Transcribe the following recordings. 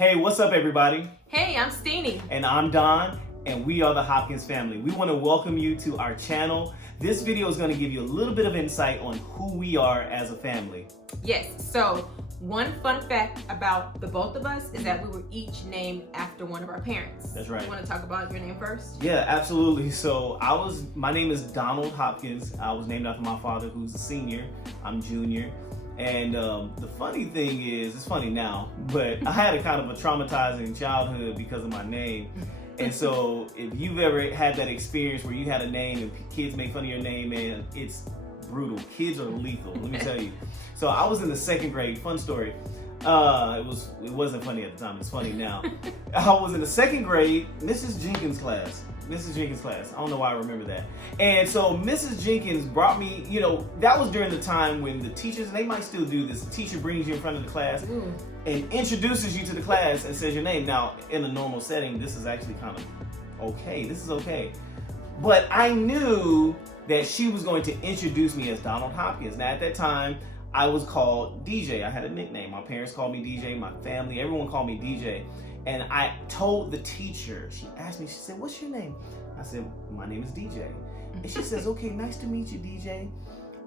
Hey, what's up, everybody? Hey, I'm Steenie. And I'm Don, and we are the Hopkins family. We want to welcome you to our channel. This video is going to give you a little bit of insight on who we are as a family. Yes, so one fun fact about the both of us is that we were each named after one of our parents. That's right. You want to talk about your name first? Yeah, absolutely. So my name is Donald Hopkins. I was named after my father, who's a senior. I'm junior. And the funny thing is, it's funny now, but I had a kind of a traumatizing childhood because of my name. And so if you've ever had that experience where you had a name and kids make fun of your name, and it's brutal. Kids are lethal, let me tell you. So I was in the second grade, fun story. It wasn't funny at the time, it's funny now. I was in the second grade, Mrs. Jenkins' class. I don't know why I remember that. And so Mrs. Jenkins brought me, that was during the time when the teachers, and they might still do this, the teacher brings you in front of the class and introduces you to the class and says your name. Now, in a normal setting, this is actually kind of okay. This is okay. But I knew that she was going to introduce me as Donald Hopkins. Now, at that time, I was called DJ. I had a nickname. My parents called me DJ, my family, everyone called me DJ. And I told the teacher, she asked me, she said, "What's your name?" I said, "My name is DJ." And she says, "Okay, nice to meet you, DJ."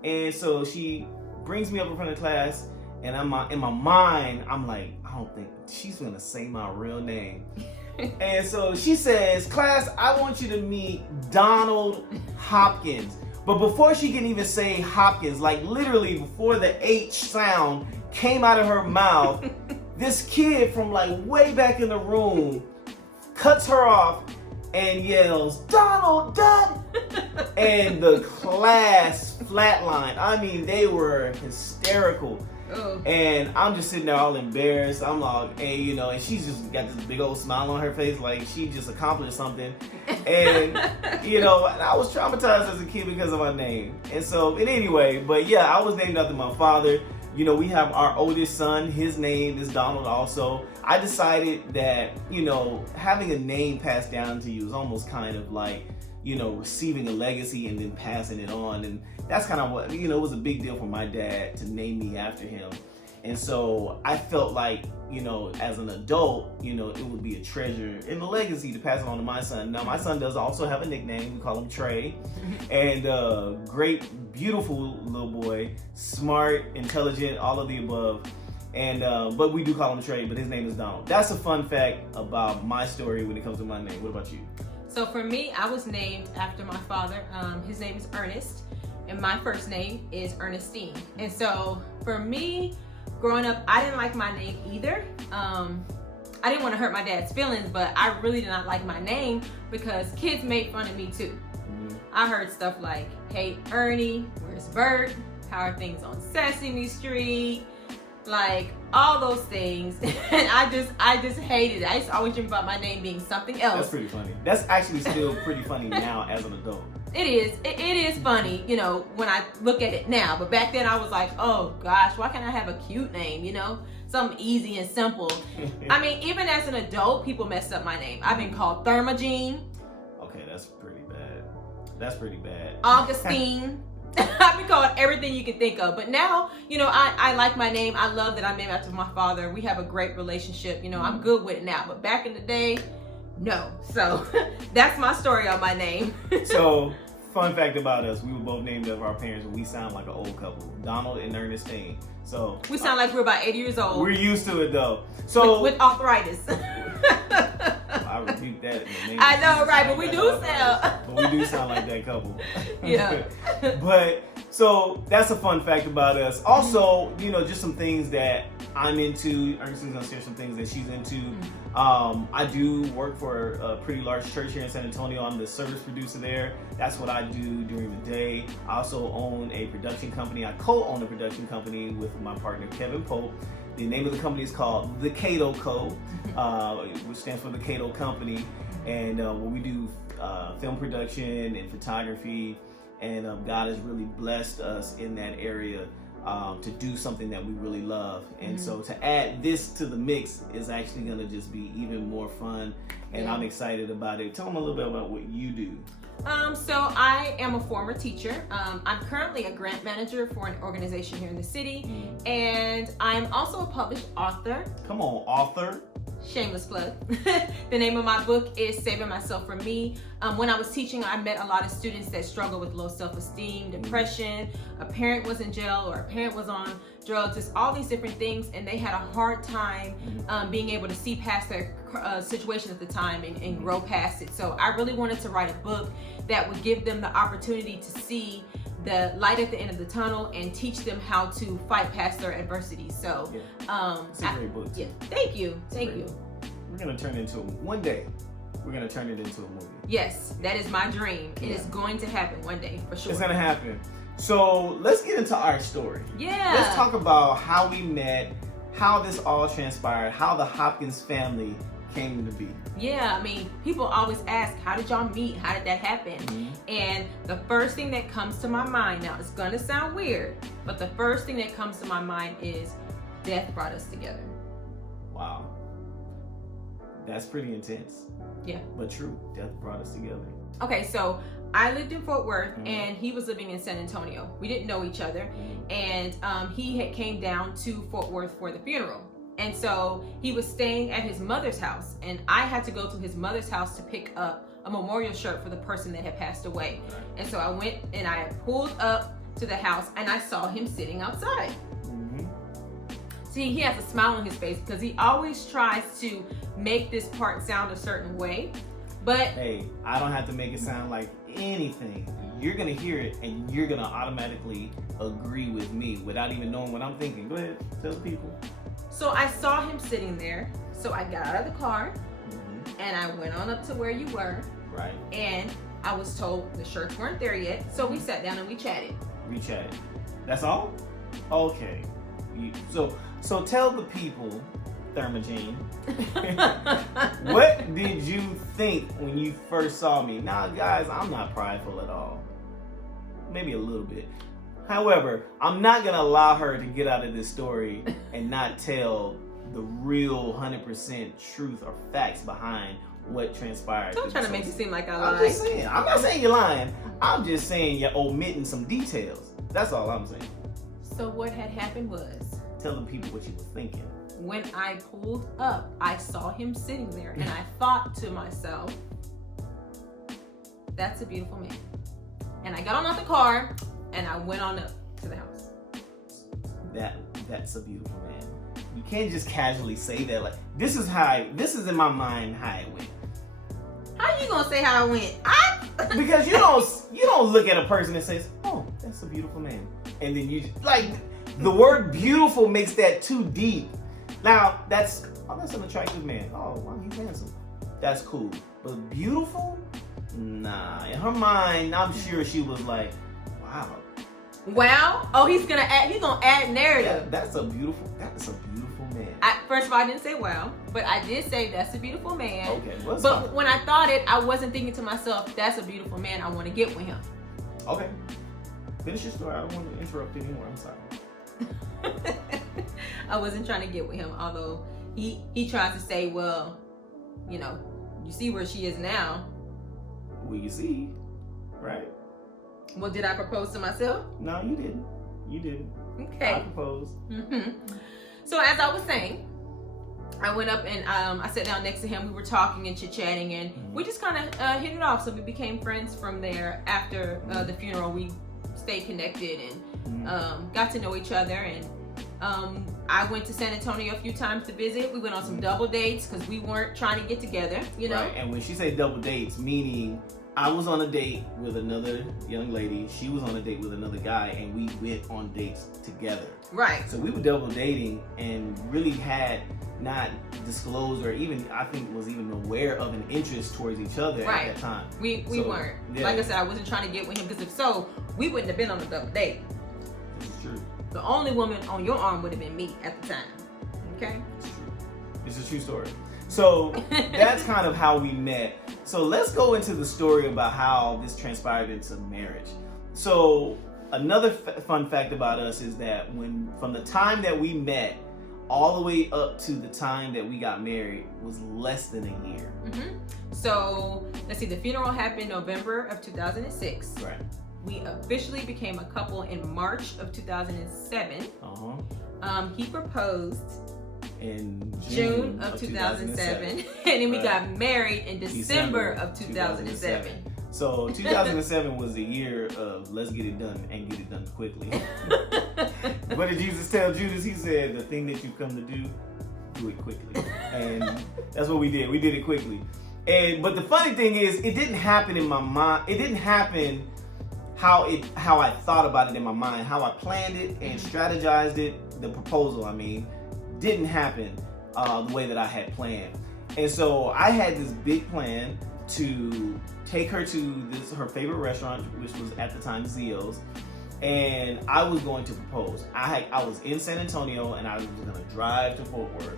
And so she brings me up in front of the class, and in my mind, I'm like, I don't think she's gonna say my real name. And so she says, "Class, I want you to meet Donald Hopkins." But before she can even say Hopkins, like literally before the H sound came out of her mouth, this kid from like way back in the room cuts her off and yells, "Donald, Dad!" And the class flatlined. I mean, they were hysterical. Oh. And I'm just sitting there all embarrassed. I'm like, hey, and she's just got this big old smile on her face like she just accomplished something. And, I was traumatized as a kid because of my name. And so, anyway, but yeah, I was named after my father. We have our oldest son. His name is Donald also. I decided that, having a name passed down to you is almost kind of like, receiving a legacy and then passing it on. And that's kind of what, it was a big deal for my dad to name me after him. And so I felt like, as an adult, it would be a treasure and a legacy to pass it on to my son. Now, my son does also have a nickname. We call him Trey. And great, beautiful little boy, smart, intelligent, all of the above. And but we do call him Trey, but his name is Donald. That's a fun fact about my story when it comes to my name. What about you? So for me, I was named after my father. His name is Ernest, and my first name is Ernestine. And so for me, growing up, I didn't like my name either. I didn't want to hurt my dad's feelings, but I really did not like my name because kids made fun of me too. I heard stuff like, "Hey Ernie, where's Bert? How are things on Sesame Street?" Like all those things. And I just hated it. I used to always dream about my name being something else. That's pretty funny. That's actually still pretty funny now as an adult. It is. It is funny, when I look at it now. But back then I was like, oh gosh, why can't I have a cute name, Something easy and simple. I mean, even as an adult, people messed up my name. I've been called Thermogene. Okay, that's pretty bad. Augustine. I've been called everything you can think of. But now, I like my name. I love that I'm named after my father. We have a great relationship. I'm good with it now. But back in the day, no. So that's my story on my name. So, fun fact about us, we were both named after our parents, and we sound like an old couple, Donald and Ernestine. So we sound like we're about 80 years old. We're used to it though. So with arthritis. I rebuke that. I know, right? But we do sound like that couple. Yeah. But so that's a fun fact about us. Also, just some things that I'm into. Ernestine's gonna share some things that she's into. I do work for a pretty large church here in San Antonio. I'm the service producer there. That's what I do during the day. I also own a production company. I co-own a production company with my partner Kevin Pope. The name of the company is called The Cato Co, which stands for The Cato Company. And we do film production and photography. And God has really blessed us in that area to do something that we really love. And so to add this to the mix is actually going to just be even more fun. And I'm excited about it. Tell them a little bit about what you do. So I am a former teacher. I'm currently a grant manager for an organization here in the city. And I'm also a published author. Come on, author. shameless plug. The name of my book is Saving Myself from Me. When I was teaching, I met a lot of students that struggle with low self-esteem, depression, a parent was in jail or a parent was on drugs, just all these different things, and they had a hard time being able to see past their situation at the time and grow past it. So I really wanted to write a book that would give them the opportunity to see the light at the end of the tunnel and teach them how to fight past their adversity. So it's a great book too. Yeah, thank you. We're gonna turn it into one day. We're gonna turn it into a movie. Yes, that is my dream. It is going to happen one day for sure. It's gonna happen. So let's get into our story. Yeah. Let's talk about how we met, how this all transpired, how the Hopkins family came to be. Yeah, I mean, people always ask, how did y'all meet? How did that happen? And the first thing that comes to my mind, now it's gonna sound weird, but the first thing that comes to my mind is death brought us together. Wow. That's pretty intense. Yeah. But true, death brought us together. Okay, so I lived in Fort Worth and he was living in San Antonio. We didn't know each other, and he had came down to Fort Worth for the funeral. And so he was staying at his mother's house, and I had to go to his mother's house to pick up a memorial shirt for the person that had passed away. And so I went and I pulled up to the house and I saw him sitting outside. See, he has a smile on his face because he always tries to make this part sound a certain way. But hey, I don't have to make it sound like anything. You're gonna hear it and you're gonna automatically agree with me without even knowing what I'm thinking. Go ahead, tell the people. So I saw him sitting there. So I got out of the car and I went on up to where you were. Right. And I was told the shirts weren't there yet. So we sat down and we chatted. We chatted. That's all? Okay. So tell the people, Thermogene, what did you think when you first saw me? Now, guys, I'm not prideful at all. Maybe a little bit. However, I'm not going to allow her to get out of this story and not tell the real 100% truth or facts behind what transpired. Don't try to make it seem like I lied. I'm just saying. I'm not saying you're lying. I'm just saying you're omitting some details. That's all I'm saying. So what had happened was, Tell the people what you were thinking. when I pulled up, I saw him sitting there and I thought to myself, that's a beautiful man. And I got on out the car and I went on up to the house. That's a beautiful man. You can't just casually say that. Like, this is in my mind how it went. How you gonna say how I went? Because you don't look at a person and says, oh, that's a beautiful man. And then you like the word beautiful makes that too deep. Now that's an attractive man. Oh, wow, he's handsome. That's cool. But beautiful? Nah. In her mind, I'm sure she was like, wow. Wow. Oh, he's gonna add narrative. That's a beautiful man. First of all, I didn't say wow, but I did say that's a beautiful man. Okay. But when I thought it, I wasn't thinking to myself, that's a beautiful man, I want to get with him. Okay. Finish your story. I don't want to interrupt anymore. I'm sorry. I wasn't trying to get with him, although he tries to say, well, you know, you see where she is now. Well, you see, right? Well, did I propose to myself? No, you didn't. You didn't. Okay. I proposed. So as I was saying, I went up and I sat down next to him. We were talking and chit-chatting, and we just kind of hit it off. So we became friends from there. After the funeral, we stayed connected and got to know each other. And I went to San Antonio a few times to visit. We went on some double dates because we weren't trying to get together, you know? Right. And when she said double dates, meaning I was on a date with another young lady, she was on a date with another guy, and we went on dates together. Right. So we were double dating and really had not disclosed or even, I think, was even aware of an interest towards each other at that time. We weren't. Yeah. Like I said, I wasn't trying to get with him because if so, we wouldn't have been on a double date. This is true. The only woman on your arm would have been me at the time. Okay? It's true. It's a true story. So that's kind of how we met. So let's go into the story about how this transpired into marriage. So another fun fact about us is that from the time that we met all the way up to the time that we got married was less than a year. So let's see, the funeral happened November of 2006. Right. We officially became a couple in March of 2007. He proposed in June of 2007. And then we got married in December of 2007. So 2007 was the year of let's get it done and get it done quickly. What did Jesus tell Judas? He said, the thing that you come to do it quickly. And that's what we did. We did it quickly. But the funny thing is, it didn't happen in my mind. It didn't happen how I thought about it in my mind, how I planned it and strategized it. The proposal, didn't happen the way that I had planned. And so I had this big plan to take her to her favorite restaurant, which was at the time Zio's, and I was going to propose. I was in San Antonio and I was going to drive to Fort Worth,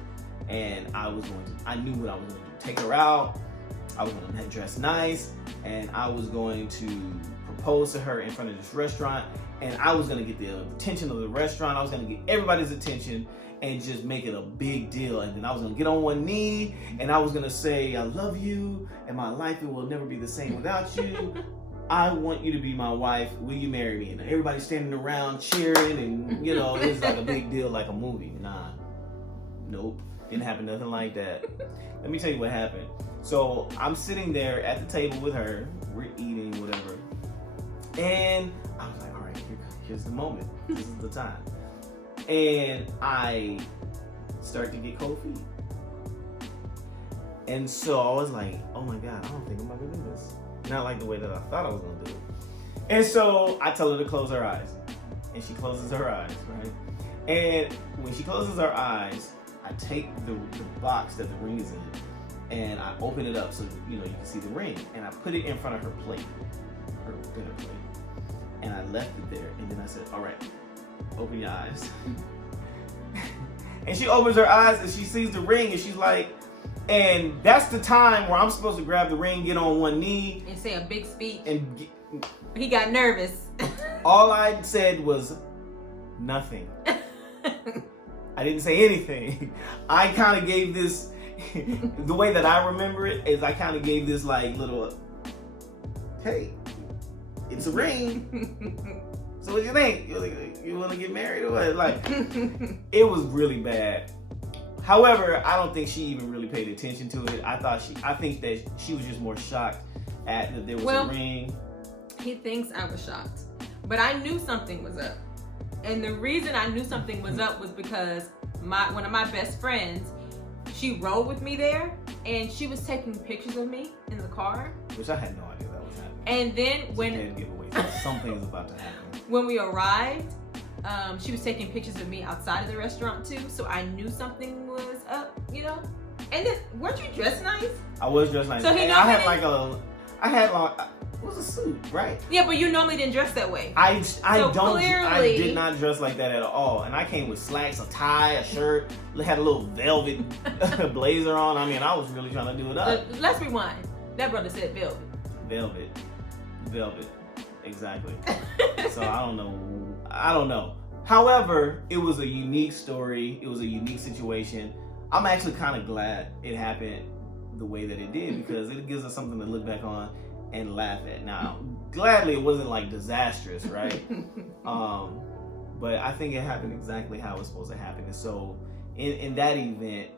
and I knew what I was going to do. Take her out. I was going to dress nice, and I was going to propose to her in front of this restaurant, and I was going to get the attention of the restaurant. I was going to get everybody's attention and just make it a big deal. And then I was going to get on one knee and I was going to say, I love you and my life, it will never be the same without you. I want you to be my wife. Will you marry me? And everybody's standing around cheering, and it was like a big deal, like a movie. Nah, nope, didn't happen, nothing like that. Let me tell you what happened. So I'm sitting there at the table with her, we're eating, whatever. And I was like, all right, here's the moment. This is the time. And I start to get cold feet. And so I was like, oh my God, I don't think I'm gonna do this. Not like the way that I thought I was gonna do it. And so I tell her to close her eyes. And she closes her eyes, right? And when she closes her eyes, I take the box that the ring is in and I open it up so you can see the ring. And I put it in front of her plate, her dinner plate. And I left it there. And then I said, all right, open your eyes. And she opens her eyes and she sees the ring and she's like, and that's the time where I'm supposed to grab the ring, get on one knee, and say a big speech. And he got nervous. All I said was nothing. I didn't say anything. I kind of gave this, the way that I remember it is I kind of gave this like little, hey, it's a ring. So what do you think? You want to get married or what? Like, it was really bad. However, I don't think she even really paid attention to it. I think that she was just more shocked at that there was a ring. He thinks I was shocked, but I knew something was up. And the reason I knew something was up was because one of my best friends, she rode with me there, and she was taking pictures of me in the car. Which I had no idea that was happening. And then something is about to happen. When we arrived, she was taking pictures of me outside of the restaurant too, so I knew something was up, And then, weren't you dressed nice? I was dressed nice. So he it was a suit, right? Yeah, but you normally didn't dress that way. I did not dress like that at all. And I came with slacks, a tie, a shirt, had a little velvet blazer on. I was really trying to do it up. Let's rewind. That brother said velvet. Velvet. Exactly. So I don't know. However, it was a unique story. It was a unique situation. I'm actually kind of glad it happened the way that it did, because it gives us something to look back on and laugh at. Now, gladly it wasn't like disastrous, right? But I think it happened exactly how it was supposed to happen. And so in that event,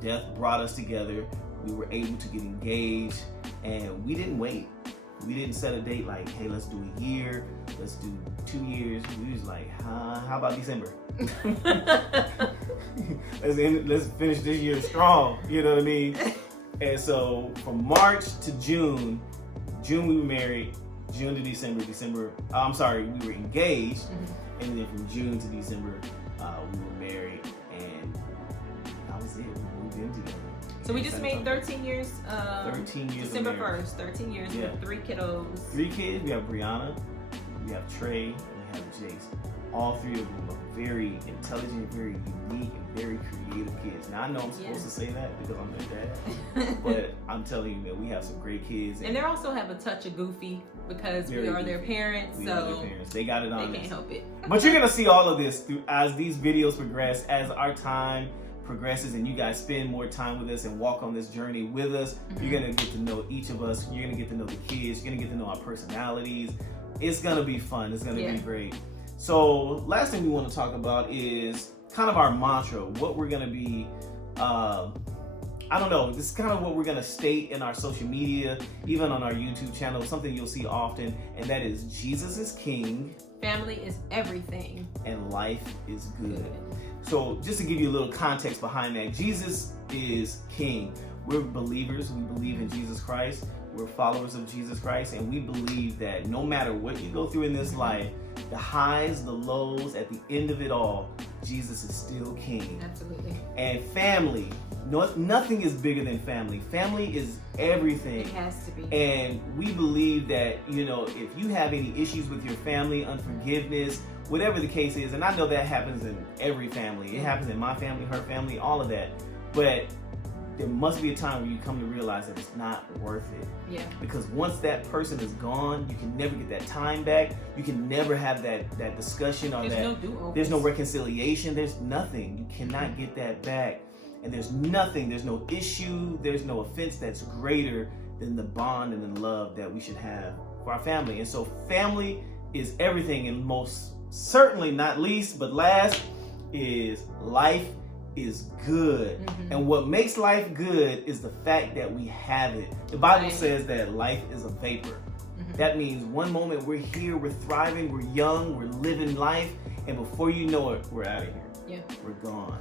death brought us together. We were able to get engaged, and we didn't wait. We didn't set a date like, hey, let's do a year, let's do 2 years. We was like, how about December? Let's finish this year strong, you know what I mean? And so from March to June we were married, June to December, we were engaged, and then from June to December, we were married, and that was it. We moved in together. So we just made 13 years. 13 years. December 1st, 13 years with 3 kiddos. 3 kids. We have Brianna, we have Trey, and we have Jace. All 3 of them are very intelligent, very unique, and very creative kids. Now I know I'm supposed to say that because I'm their dad, but I'm telling you that we have some great kids. And they also have a touch of goofy because we are their parents. We are their parents. They got it on. They can't help it. But you're gonna see all of this as these videos progress, as our time progresses, and you guys spend more time with us and walk on this journey with us. You're gonna get to know each of us. You're gonna get to know the kids. You're gonna get to know our personalities. It's gonna be fun. It's gonna be great. So last thing we want to talk about is kind of our mantra, what we're going to be, I don't know, this is kind of what we're going to state in our social media, even on our YouTube channel, something you'll see often, and that is Jesus is King. Family is everything. And life is good. So just to give you a little context behind that, Jesus is King. We're believers. We believe in Jesus Christ. We're followers of Jesus Christ. And we believe that no matter what you go through in this life, the highs, the lows, at the end of it all, Jesus is still King. Absolutely. And family, nothing is bigger than family. Family is everything. It has to be. And we believe that, you know, if you have any issues with your family, unforgiveness, whatever the case is, and I know that happens in every family. It happens in my family, her family, all of that. But there must be a time where you come to realize that it's not worth it. Yeah. Because once that person is gone, you can never get that time back. You can never have that discussion or there's no reconciliation. There's nothing. You cannot get that back. And there's no issue, there's no offense that's greater than the bond and the love that we should have for our family. And so family is everything, and most certainly not least, but last is life is good. And what makes life good is the fact that we have it. The Bible says that life is a vapor. That means one moment we're here, we're thriving, we're young, we're living life, and before you know it, we're out of here. Yeah. We're gone.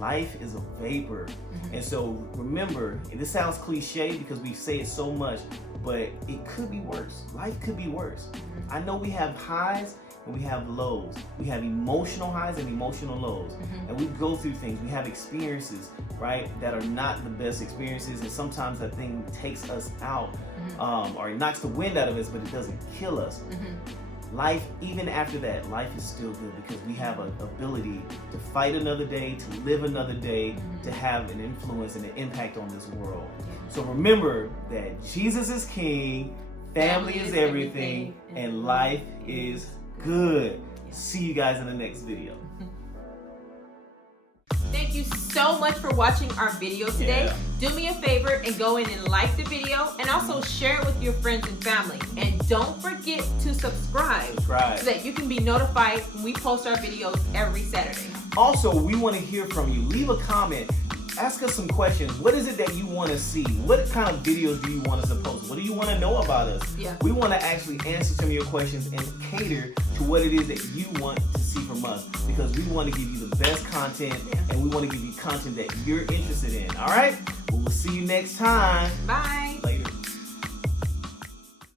Life is a vapor. And so remember, and this sounds cliche because we say it so much, but it could be worse. Life could be worse. I know we have highs and we have lows. We have emotional highs and emotional lows. And we go through things. We have experiences, right, that are not the best experiences. And sometimes that thing takes us out or it knocks the wind out of us, but it doesn't kill us. Life, even after that, life is still good because we have an ability to fight another day, to live another day, to have an influence and an impact on this world. So remember that Jesus is King, family is everything, and life is good. See you guys in the next video. Thank you so much for watching our video today. Do me a favor and go in and like the video and also share it with your friends and family. And don't forget to subscribe so that you can be notified when we post our videos every Saturday. Also, we want to hear from you. Leave a comment. Ask us some questions. What is it that you want to see? What kind of videos do you want us to post? What do you want to know about us? We want to actually answer some of your questions and cater to what it is that you want to see from us, because we want to give you the best content and we want to give you content that you're interested in. All right? Well, we'll see you next time. Bye.